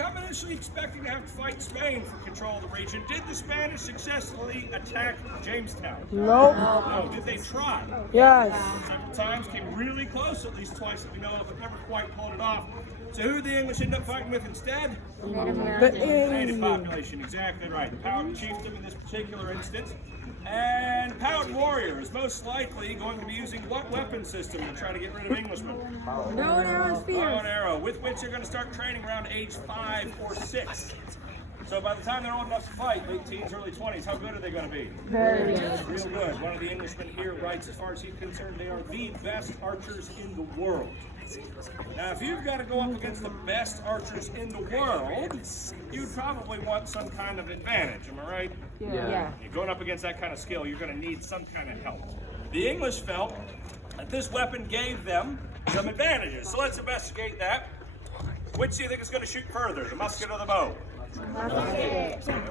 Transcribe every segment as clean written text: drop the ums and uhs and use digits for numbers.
come initially expecting to have to fight Spain for control of the region. Did the Spanish successfully attack Jamestown? Nope. No. Did they try? Yes. Several times, came really close, at least twice that we know of, but never quite pulled it off. So who did the English end up fighting with instead? The The native population, exactly right. The Powhatan chiefdom in this particular instance. And Powhatan warrior is most likely going to be using what weapon system to try to get rid of Englishmen? Bow and arrow Bow spear. and arrow, with which they're going to start training around age 5 or 6. So by the time they're old enough to fight, late teens, early 20s, how good are they going to be? Very good. Real good. One of the Englishmen here writes, as far as he's concerned, they are the best archers in the world. Now, if you've got to go up against the best archers in the world, you'd probably want some kind of advantage, am I right? Yeah. You're going up against that kind of skill, you're going to need some kind of help. The English felt that this weapon gave them some advantages. So let's investigate that. Which do you think is going to shoot further, the musket or the bow?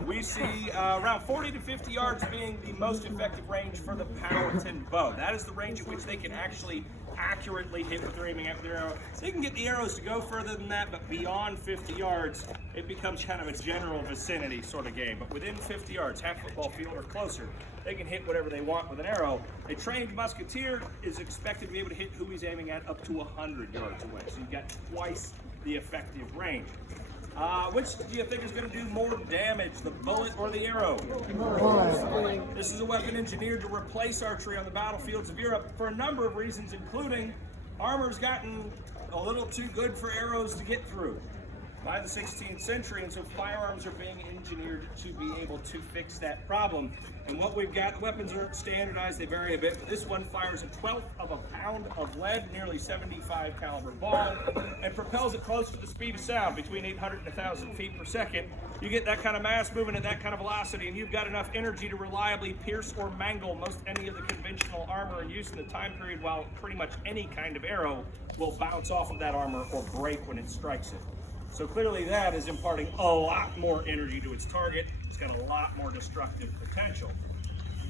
We see around 40 to 50 yards being the most effective range for the Powhatan bow. That is the range at which they can actually accurately hit what they're aiming at with their arrow. They can get the arrows to go further than that, but beyond 50 yards, it becomes kind of a general vicinity sort of game. But within 50 yards, half football field or closer, they can hit whatever they want with an arrow. A trained musketeer is expected to be able to hit who he's aiming at up to 100 yards away. So you've got twice the effective range. Which do you think is going to do more damage, the bullet or the arrow? This is a weapon engineered to replace archery on the battlefields of Europe for a number of reasons, including armor's gotten a little too good for arrows to get through by the 16th century, and so firearms are being engineered to be able to fix that problem. And what we've got, the weapons are standardized, they vary a bit, but this one fires a 1/12 of a pound of lead, nearly 75 caliber ball, and propels it close to the speed of sound, between 800 and 1,000 feet per second. You get that kind of mass moving at that kind of velocity, and you've got enough energy to reliably pierce or mangle most any of the conventional armor in use in the time period, while pretty much any kind of arrow will bounce off of that armor or break when it strikes it. So clearly that is imparting a lot more energy to its target. It's got a lot more destructive potential.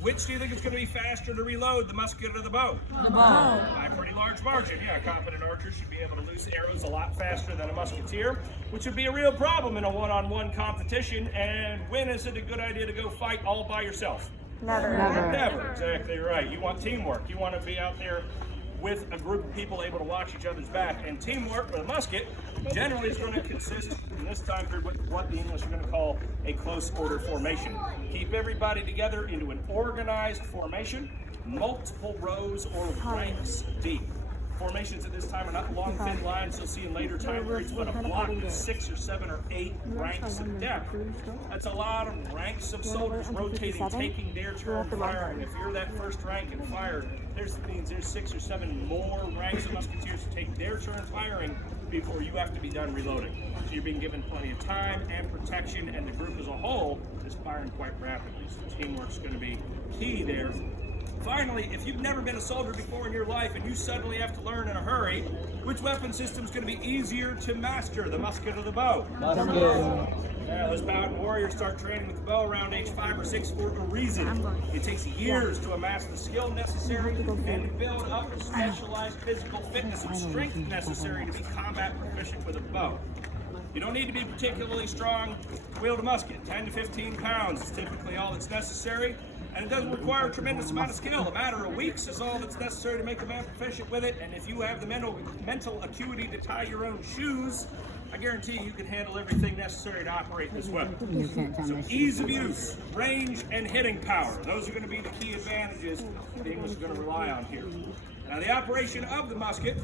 Which do you think is going to be faster to reload, the musket or the bow? The bow. By a pretty large margin. Yeah, a competent archer should be able to loose arrows a lot faster than a musketeer, which would be a real problem in a one-on-one competition. And when is it a good idea to go fight all by yourself? Never. Never, exactly right. You want teamwork. You want to be out there with a group of people able to watch each other's back. And teamwork with a musket generally is going to consist, in this time period, what the English are going to call a close order formation. Keep everybody together into an organized formation, multiple rows or ranks deep. Formations at this time are not long, thin lines you'll see in later time periods, but a block of 6 or 7 or 8 ranks of depth. That's a lot of ranks of soldiers rotating, taking their turn firing. If you're that first rank and fired, means there's 6 or 7 more ranks of musketeers to take their turn firing before you have to be done reloading. So you're being given plenty of time and protection, and the group as a whole is firing quite rapidly. So teamwork's going to be key there. Finally, if you've never been a soldier before in your life and you suddenly have to learn in a hurry, which weapon system is going to be easier to master, the musket or the bow? Musket. Yeah, those Powhatan warriors start training with the bow around age 5 or 6 for a reason. It takes years to amass the skill necessary and to build up the specialized physical fitness and strength necessary to be combat proficient with a bow. You don't need to be particularly strong to wield a musket. 10 to 15 pounds is typically all that's necessary, and it doesn't require a tremendous amount of skill. A matter of weeks is all that's necessary to make a man proficient with it, and if you have the mental acuity to tie your own shoes, I guarantee you can handle everything necessary to operate this weapon. So ease of use, range, and hitting power. Those are going to be the key advantages the English are going to rely on here. Now the operation of the musket,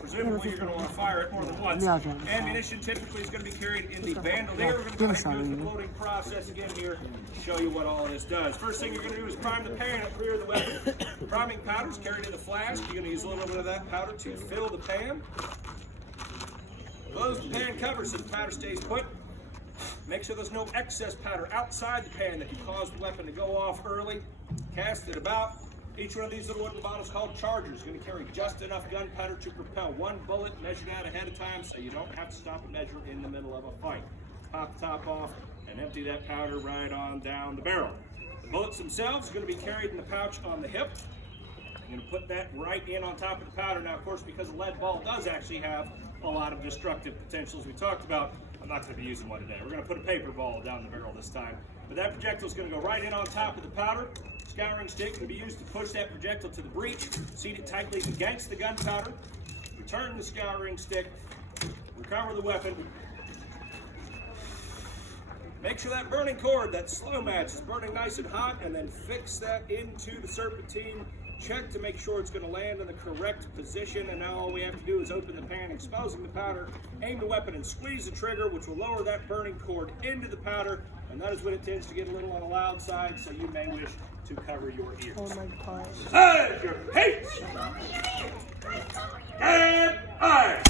presumably you're going to want to fire it more than once. Ammunition typically is going to be carried in the bandolier. We're going to go ahead and go through the loading process again here to show you what all of this does. First thing you're going to do is prime the pan and clear the weapon. Priming powder is carried in the flask. You're going to use a little bit of that powder to fill the pan. Close the pan cover so the powder stays put. Make sure there's no excess powder outside the pan that can cause the weapon to go off early. Cast it about. Each one of these little wooden bottles called chargers is going to carry just enough gunpowder to propel one bullet measured out ahead of time, so you don't have to stop and measure in the middle of a fight. Pop the top off and empty that powder right on down the barrel. The bullets themselves are going to be carried in the pouch on the hip. I'm going to put that right in on top of the powder. Now, of course, because a lead ball does actually have a lot of destructive potential, as we talked about, I'm not going to be using one today. We're going to put a paper ball down the barrel this time. But that projectile is going to go right in on top of the powder. Scouring stick can be used to push that projectile to the breech, seat it tightly against the gunpowder, return the scouring stick, recover the weapon. Make sure that burning cord, that slow match, is burning nice and hot, and then fix that into the serpentine. Check to make sure it's going to land in the correct position, and now all we have to do is open the pan, exposing the powder, aim the weapon, and squeeze the trigger, which will lower that burning cord into the powder, and that is when it tends to get a little on the loud side, so you may wish to cover your ears. Oh my gosh. Hold your peace! And fire!